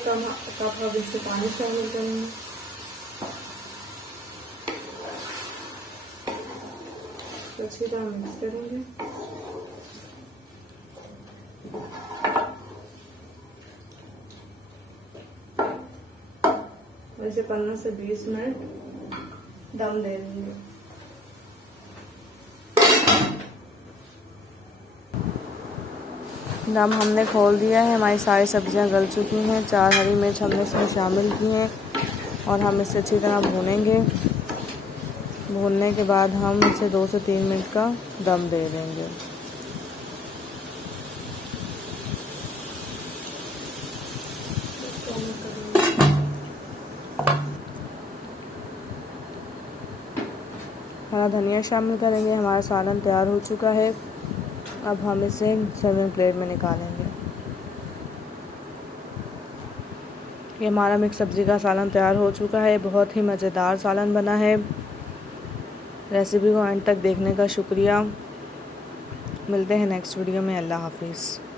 1 cup हम इसमें पानी शामिल करेंगे। तो अच्छी तरह मिक्स करेंगे। वैसे 15 से 20 मिनट दम दे देंगे। दम हमने खोल दिया है, हमारी सारी सब्जियां गल चुकी हैं। 4 हरी मिर्च हमने इसमें शामिल की हैं और हम इसे अच्छी तरह भूनेंगे। भूनने के बाद हम इसे 2 से 3 मिनट का दम दे देंगे। हरा धनिया शामिल करेंगे। हमारा सालन तैयार हो चुका है। अब हम इसे सर्विंग प्लेट में निकालेंगे। ये हमारा मिक्स सब्ज़ी का सालन तैयार हो चुका है। बहुत ही मज़ेदार सालन बना है। रेसिपी को एंड तक देखने का शुक्रिया। मिलते हैं नेक्स्ट वीडियो में। अल्लाह हाफिज़।